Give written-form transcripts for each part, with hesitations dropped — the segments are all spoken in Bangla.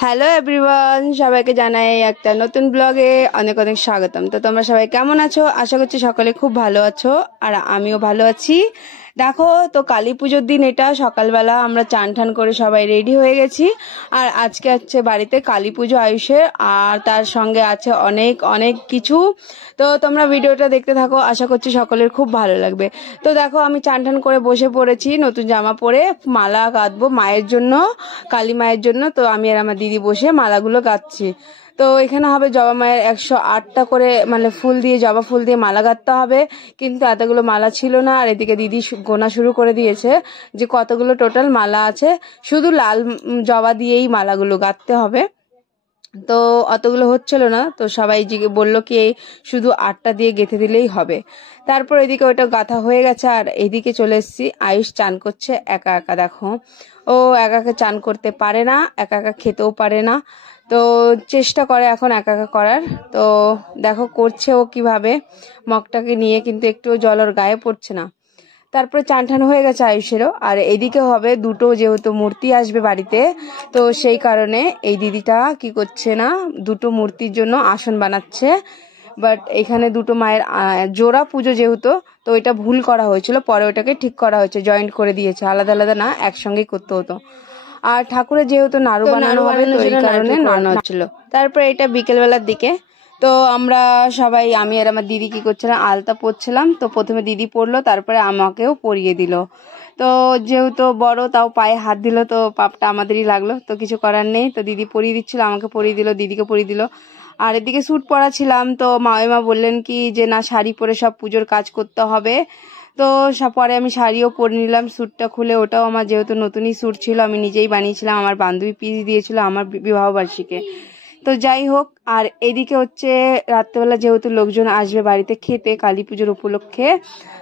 হ্যালো এভরিওয়ান, সবাইকে জানাই একটা নতুন ব্লগে অনেক অনেক স্বাগতম। তো তোমরা সবাই কেমন আছো? আশা করছি সকলে খুব ভালো আছো, আর আমিও ভালো আছি। দেখো তো, কালী পুজোর দিন এটা সকালবেলা আমরা চান ঠান করে সবাই রেডি হয়ে গেছি। আর আজকে হচ্ছে বাড়িতে কালী পুজো আয়ুষের, আর তার সঙ্গে আছে অনেক অনেক কিছু। তো তোমরা ভিডিওটা দেখতে থাকো, আশা করছি সকলের খুব ভালো লাগবে। তো দেখো, আমি চান ঠান করে বসে পড়েছি, নতুন জামা পরে মালা গাঁথবো মায়ের জন্য, কালী মায়ের জন্য। তো আমি আর আমার দিদি বসে মালাগুলো গাঁথছি। তো এখানে হবে জবা মায়ের 108টা করে, মানে ফুল দিয়ে, জবা ফুল দিয়ে মালা গাঁথতে হবে। কিন্তু এতগুলো মালা ছিল না, আর এদিকে দিদি গোনা শুরু করে দিয়েছে যে কতগুলো টোটাল মালা আছে। শুধু লাল জবা দিয়েই মালাগুলো গাঁথতে হবে। তো অতগুলো হচ্ছিল না, তো সবাই বললো কি শুধু 8টা দিয়ে গেঁথে দিলেই হবে। তারপর এদিকে ওইটা গাঁথা হয়ে গেছে, আর এদিকে চলে এসেছি। আয়ুষ চান করছে একা একা। দেখো, ও একা একা চান করতে পারে না, একা একা খেতেও পারে না। তো চেষ্টা করে এখন একা একা করার। তো দেখো করছে ও কিভাবে, মগটাকে নিয়ে, কিন্তু একটু জল ওর গায়ে পড়ছে না। তারপরে চান টান হয়ে গেছে আয়ুষেরও। আর এদিকে হবে দুটো, যেহেতু মূর্তি আসবে বাড়িতে, তো সেই কারণে এই দিদিটা কি করছে না, দুটো মূর্তির জন্য আসন বানাচ্ছে। বাট এখানে দুটো মায়ের জোড়া পুজো যেহেতু, তো এটা ভুল করা হয়েছিল, পরে ওটাকে ঠিক করা হয়েছে, জয়েন্ট করে দিয়েছে, আলাদা আলাদা না, একসঙ্গেই করতে হতো। আর ঠাকুরের যেহেতু নাড়ু বানানো হবে, তো এই কারণে নাড়ু হচ্ছিল। তারপরে এটা বিকেলবেলার দিকে। তো আমরা সবাই, আমি আর আমার দিদি কি করছিলাম, আলতা পরছিলাম। তো প্রথমে দিদি পরলো, তারপরে আমাকেও পরিয়ে দিল। তো যেহেতু বড়, তাও পায়ে হাত দিল, তো পাপটা আমাদেরই লাগলো, তো কিছু করার নেই। তো দিদি পরিয়ে দিচ্ছিল, আমাকে পরিয়ে দিল, দিদিকে পরিয়ে দিল। আর এদিকে স্যুট পরা ছিলাম, তো মা বললেন কি যে না, শাড়ি পরে সব পুজোর কাজ করতে হবে। তো পরে আমি শাড়িও পরে নিলাম, স্যুটটা খুলে। ওটাও আমার যেহেতু নতুনই স্যুট ছিল, আমি নিজেই বানিয়েছিলাম, আমার বান্ধবী পিস দিয়েছিল আমার বিবাহ বার্ষিকে। তো যাই হোক, আর এদিকে হচ্ছে রাত্রেবেলা যেহেতু লোকজন আসবে বাড়িতে খেতে কালী পুজোর উপলক্ষে,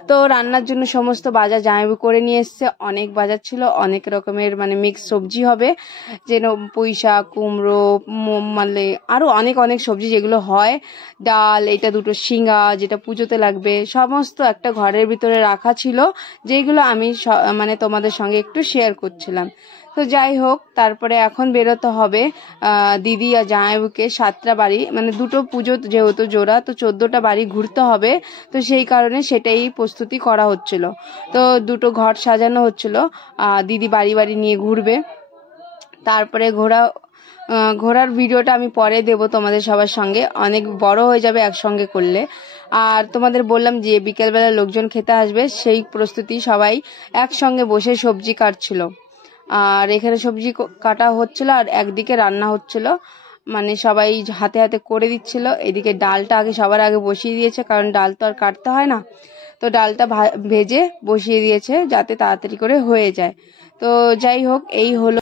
তো রান্নার জন্য সমস্ত বাজার জামাইবু করে নিয়ে এসছে। অনেক বাজার ছিল, অনেক রকমের মানে মিক্স সবজি হবে, যেন পুঁই শাক, কুমড়ো, মানে আরো অনেক অনেক সবজি যেগুলো হয়, ডাল, এটা দুটো শিঙা যেটা পুজোতে লাগবে, সমস্ত একটা ঘরের ভিতরে রাখা ছিল, যেগুলো আমি মানে তোমাদের সঙ্গে একটু শেয়ার করছিলাম। তো যাই হোক, তারপরে এখন বেরোতে হবে দিদি আর জামাইবুকে 7টা বাড়ি, মানে দুটো পুজো যেহেতু জোড়া, তো 14টা বাড়ি ঘুরতে হবে। তো সেই কারণে সেটাই প্রস্তুতি করা হচ্ছিল। তো দুটো ঘর সাজানো হচ্ছিল, দিদি বাড়ি বাড়ি নিয়ে ঘুরবে। তারপরে ঘোরার ভিডিওটা আমি পরে দেব তোমাদের সবার সঙ্গে, অনেক বড় হয়ে যাবে একসঙ্গে করলে। আর তোমাদের বললাম যে বিকেলবেলা লোকজন খেতে আসবে, সেই প্রস্তুতি সবাই একসঙ্গে বসে সবজি কাটছিল। আর এখানে সবজি কাটা হচ্ছিল, আর একদিকে রান্না হচ্ছিল, মানে সবাই হাতে হাতে করে দিচ্ছিল। এদিকে ডালটা আগে সবার আগে বসিয়ে দিয়েছে, কারণ ডাল তো আর কাটতে হয় না। তো ডালটা ভেজে বসিয়ে দিয়েছে যাতে তাড়াতাড়ি করে হয়ে যায়। তো যাই হোক, এই হলো।